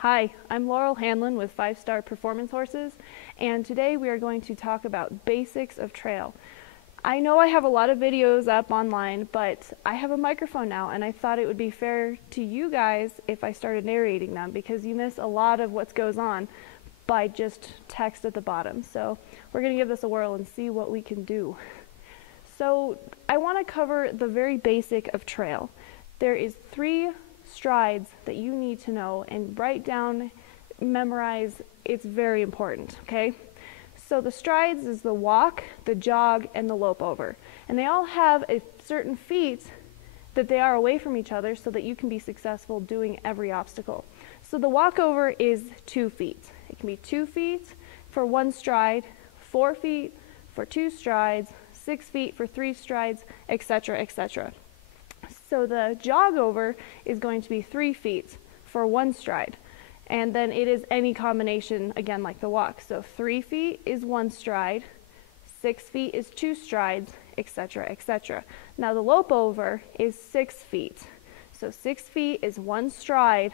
Hi, I'm Laurel Hanlon with 5 Star Performance Horses, and today we are going to talk about basics of trail. I know I have a lot of videos up online, but I have a microphone now, and I thought it would be fair to you guys if I started narrating them, because you miss a lot of what goes on by just text at the bottom. So we're going to give this a whirl and see what we can do. So I want to cover the very basic of trail. There is 3 strides that you need to know and write down, memorize. It's very important, okay? So the strides is the walk, the jog, and the lope over. And they all have a certain feet that they are away from each other so that you can be successful doing every obstacle. So the walk over is 2 feet. It can be 2 feet for 1 stride, 4 feet for 2 strides, 6 feet for 3 strides, etc., etc. So the jog over is going to be 3 feet for 1 stride. And then it is any combination, again, like the walk. So 3 feet is 1 stride, 6 feet is 2 strides, etc., etc. Now the lope over is 6 feet. So 6 feet is 1 stride,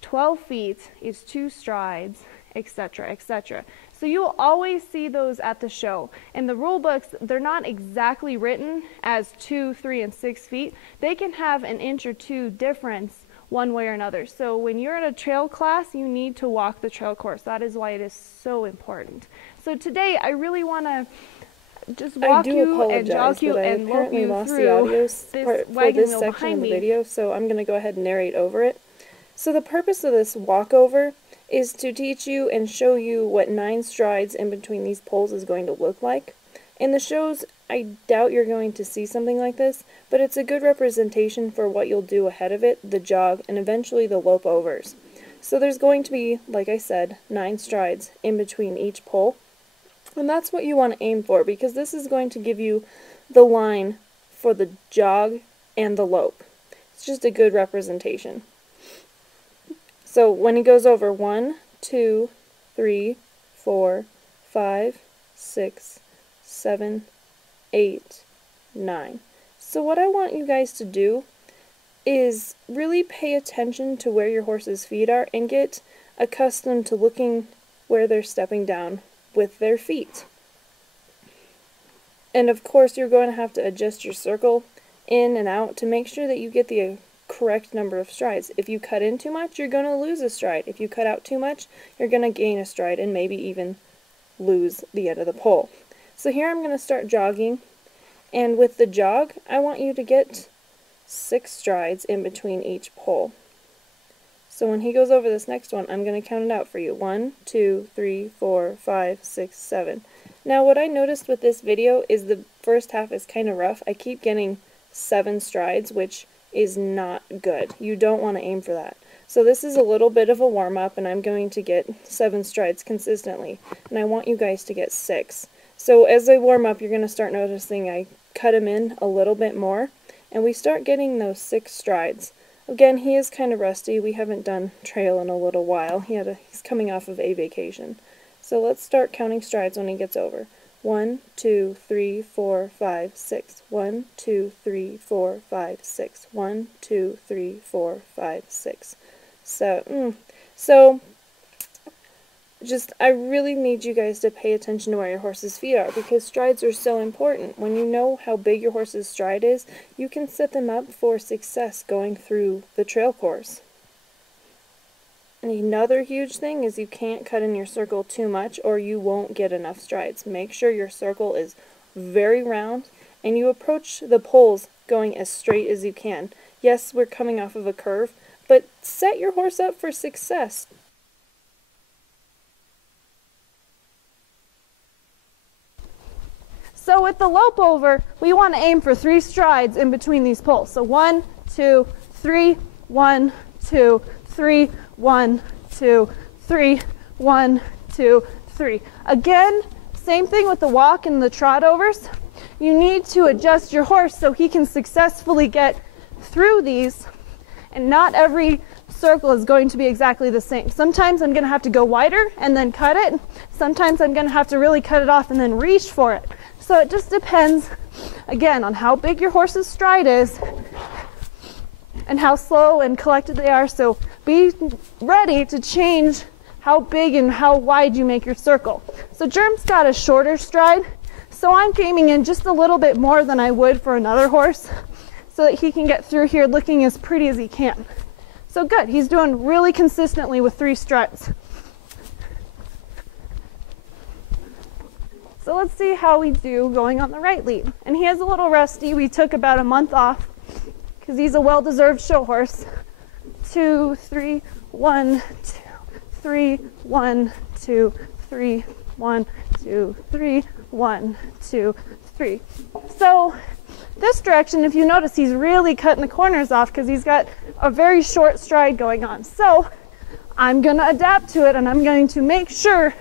12 feet is 2 strides, etc., etc. So you will always see those at the show. In the rule books, they're not exactly written as 2, 3, and 6 feet. They can have an inch or 2 difference one way or another. So when you're in a trail class, you need to walk the trail course. That is why it is so important. So today, I really want to just walk you and jog you and walk you through this wagon wheel behind me. Video, so I'm going to go ahead and narrate over it. So the purpose of this walkover is to teach you and show you what 9 strides in between these poles is going to look like. In the shows, I doubt you're going to see something like this, but it's a good representation for what you'll do ahead of it, the jog, and eventually the lope overs. So there's going to be, like I said, 9 strides in between each pole, and that's what you want to aim for, because this is going to give you the line for the jog and the lope. It's just a good representation. So when he goes over 1, 2, 3, 4, 5, 6, 7, 8, 9. So what I want you guys to do is really pay attention to where your horse's feet are and get accustomed to looking where they're stepping down with their feet. And of course you're going to have to adjust your circle in and out to make sure that you get the correct number of strides. If you cut in too much, you're going to lose a stride. If you cut out too much, you're going to gain a stride and maybe even lose the end of the pole. So here I'm going to start jogging, and with the jog, I want you to get 6 strides in between each pole. So when he goes over this next one, I'm going to count it out for you. 1, 2, 3, 4, 5, 6, 7. Now what I noticed with this video is the first half is kind of rough. I keep getting 7 strides, which is not good. You don't want to aim for that. So this is a little bit of a warm-up, and I'm going to get 7 strides consistently, and I want you guys to get 6. So as I warm up, you're going to start noticing I cut him in a little bit more, and we start getting those 6 strides. Again, he is kind of rusty. We haven't done trail in a little while. He's coming off of a vacation. So let's start counting strides when he gets over. 1, 2, 3, 4, 5, 6. 1, 2, 3, 4, 5, 6. 1, 2, 3, 4, 5, 6. So I really need you guys to pay attention to where your horse's feet are, because strides are so important. When you know how big your horse's stride is, you can set them up for success going through the trail course. And another huge thing is you can't cut in your circle too much or you won't get enough strides. Make sure your circle is very round and you approach the poles going as straight as you can. Yes, we're coming off of a curve, but set your horse up for success. So with the lope over, we want to aim for 3 strides in between these poles. So 1, 2, 3, 1, 2, 3, 1, 2, 3, 1, 2, 3. Again, same thing with the walk and the trot overs. You need to adjust your horse so he can successfully get through these, and not every circle is going to be exactly the same. Sometimes I'm going to have to go wider and then cut it. Sometimes I'm going to have to really cut it off and then reach for it. So it just depends, again, on how big your horse's stride is and how slow and collected they are. So be ready to change how big and how wide you make your circle. So Germ's got a shorter stride, so I'm aiming in just a little bit more than I would for another horse so that he can get through here looking as pretty as he can. So good, he's doing really consistently with 3 strides. So let's see how we do going on the right lead. And he is a little rusty. We took about a month off because he's a well-deserved show horse. 2, 3, 1, 2, 3, 1, 2, 3, 1, 2, 3, 1, 2, 3. So this direction, if you notice, he's really cutting the corners off because he's got a very short stride going on. So I'm going to adapt to it, and I'm going to make sure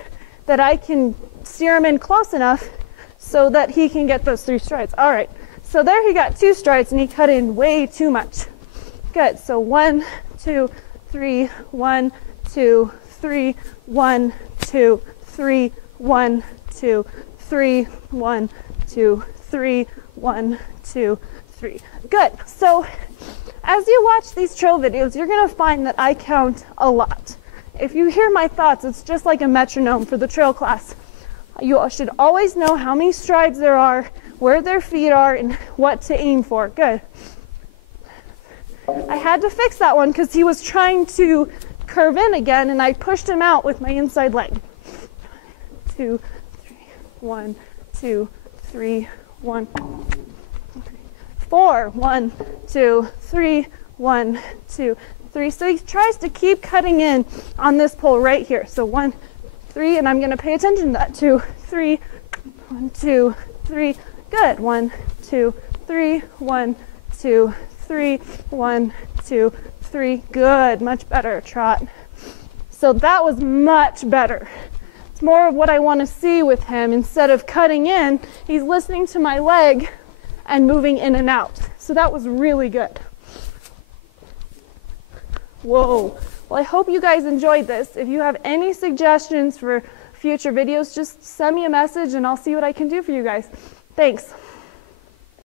that I can steer him in close enough so that he can get those 3 strides. All right, so there he got 2 strides and he cut in way too much. Good, so 1, 2, 3, 1, 2, 3, 1, 2, 3, 1, 2, 3, 1, 2, 3, 1, 2, 3. Good, so as you watch these trail videos, you're gonna find that I count a lot. If you hear my thoughts, it's just like a metronome for the trail class. You should always know how many strides there are, where their feet are, and what to aim for. Good. I had to fix that one because he was trying to curve in again, and I pushed him out with my inside leg. 2, 3, 1, 2, 3, 1, 4, 1, 2, 3, 1, 2, 3. So he tries to keep cutting in on this pole right here. So 1, 3, and I'm going to pay attention to that. 2, 3, 1, 2, 3. Good. 1, 2, 3, 1, 2, 3, 1, 2, 3. Good. Much better, Trot. So that was much better. It's more of what I want to see with him. Instead of cutting in, he's listening to my leg and moving in and out. So that was really good. Whoa. Well, I hope you guys enjoyed this. If you have any suggestions for future videos, just send me a message and I'll see what I can do for you guys. Thanks.